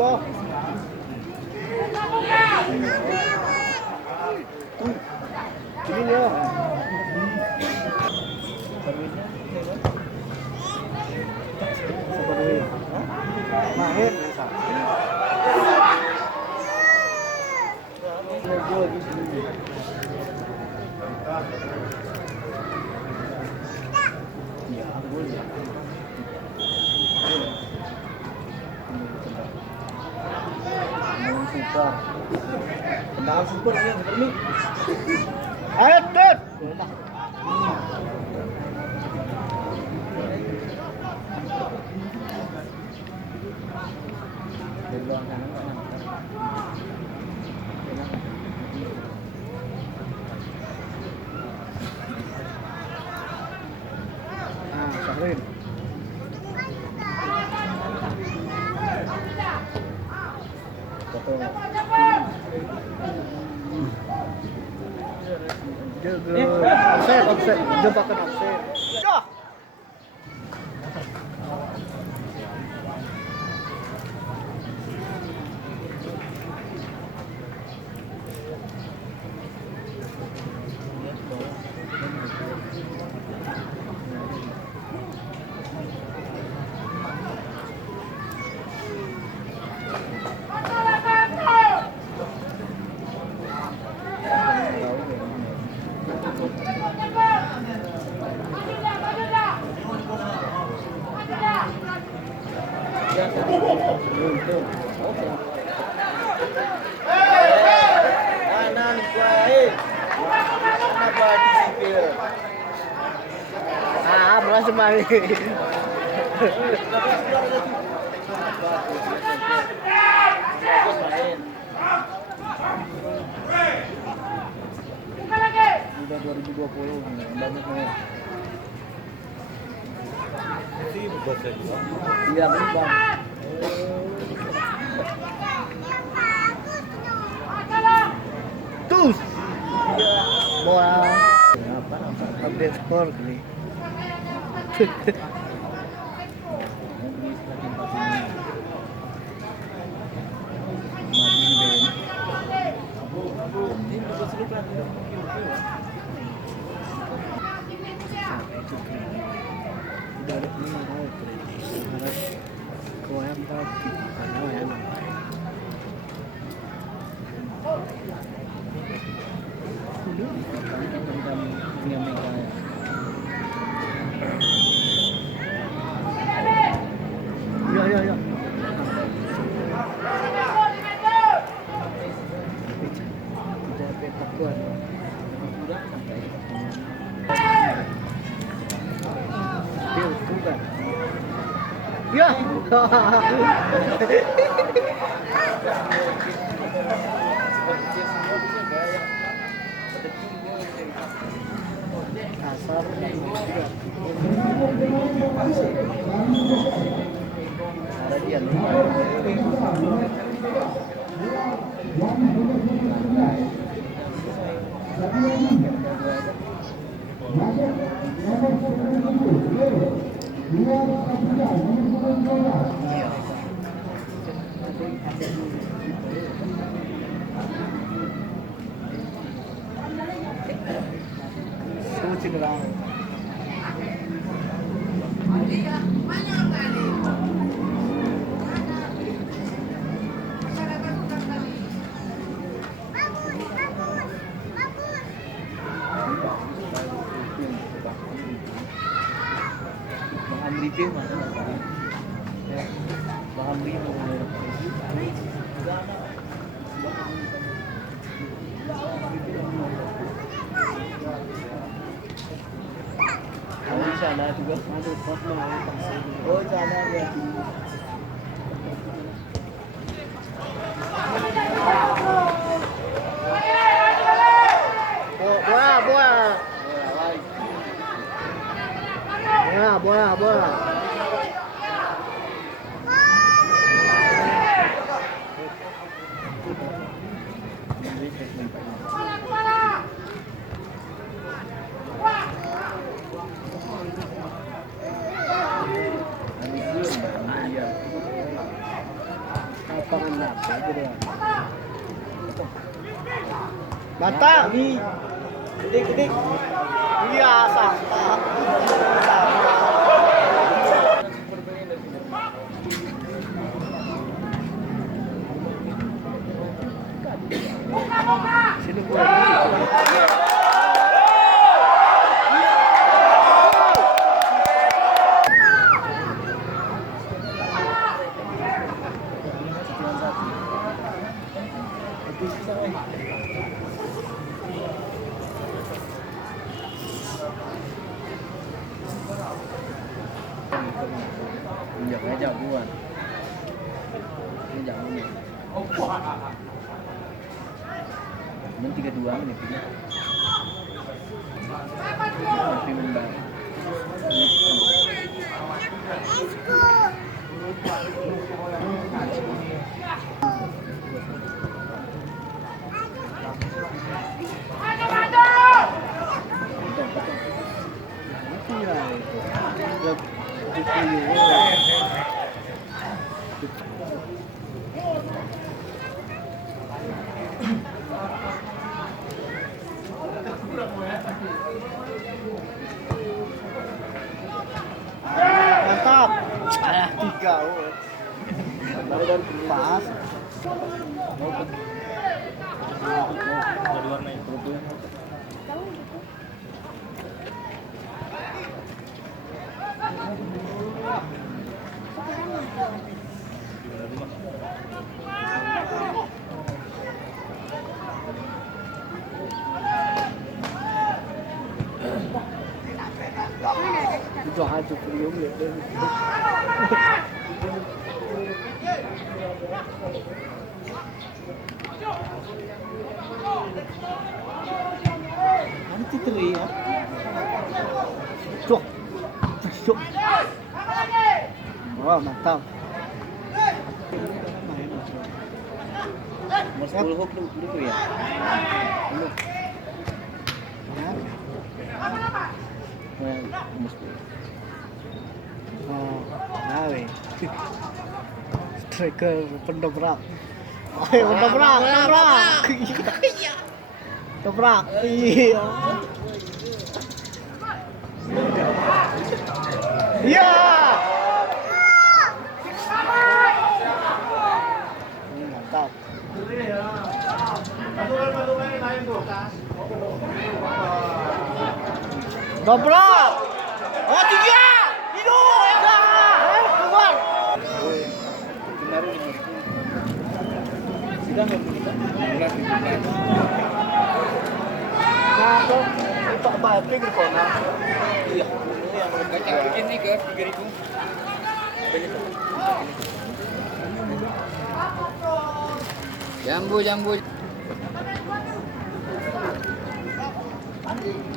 ba? Ini dia. Mahir. Tendangan super ya seperti ini. Ayo, Tut. Ah, Syahrin. Offset, jebakan offset. Dah. Ah, berasa mari. Udah 2020 banyak nih. Iya benar. Tus. Bola. Apa update skor kali. Ya. Tidak petak kuat. Ya. Asar. Review mana? Bahan review. Sana juga ada pos mau. Oh, sana ya. Bola. Apa Mata. Gede. Iya, sampah. Sini gua. Jangan jagoan. Ini jangan. Men 32 menit ini. Tapi membang. Mantap. Tiga. Baru dan pas. Dari warna itu tuh. Itu hatu prium ya. Nanti teriak. Cuk. Cuk. Wah, mantap. Mas 10 hook dulu ya. Dulu. Ya. Mas Oh, nawe. Striker pendobrak. Ayo pendobrak. Dobrak. Iya. Iya. Mantap. Dobrak. Oh, 3. Hidup. Keluar. sudah nggak kita? Nah, kok Pak Bati ke kona? Iya. Kacang bikin nih ke 3.000. Jambu.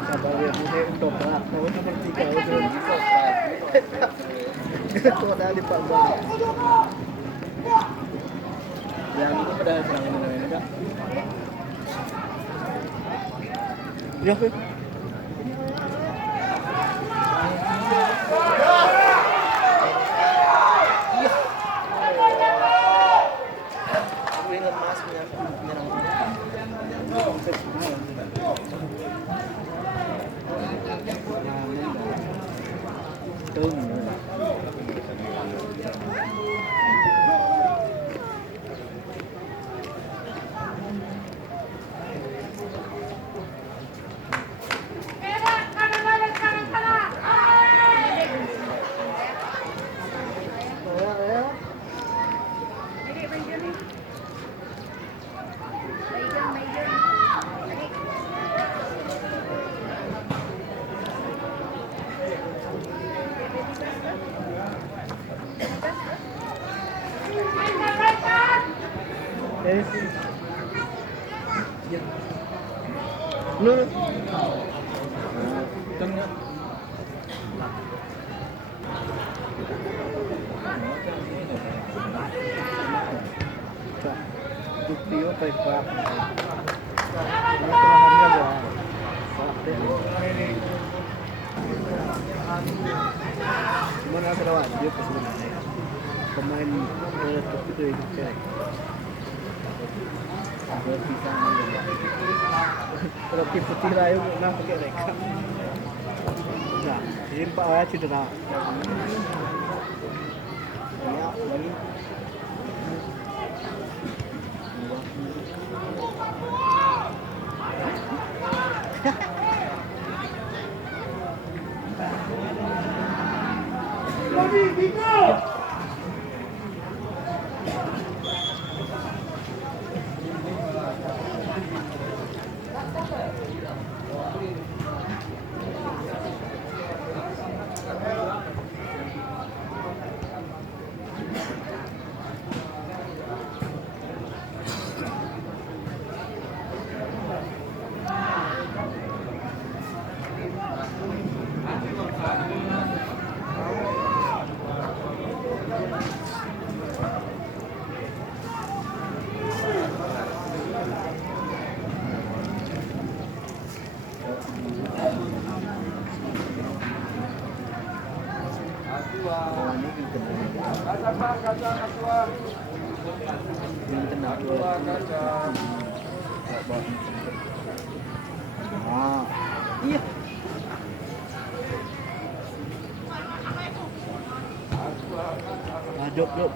Sabar ya, ini dobrak. Mau seperti kau tuh. Itu ada di Pak Bati. Yang itu pada serangan ini enggak? Ya, Pak. Nur. Video baik-baik. Cuman ada wajib sebenarnya. Pemain itu cek. Bisa roti putih lah yuk nah pakai mereka. Nah, ini Pak Ayah cedera. Ya, ini. Ah, iya. Aduk, yuk.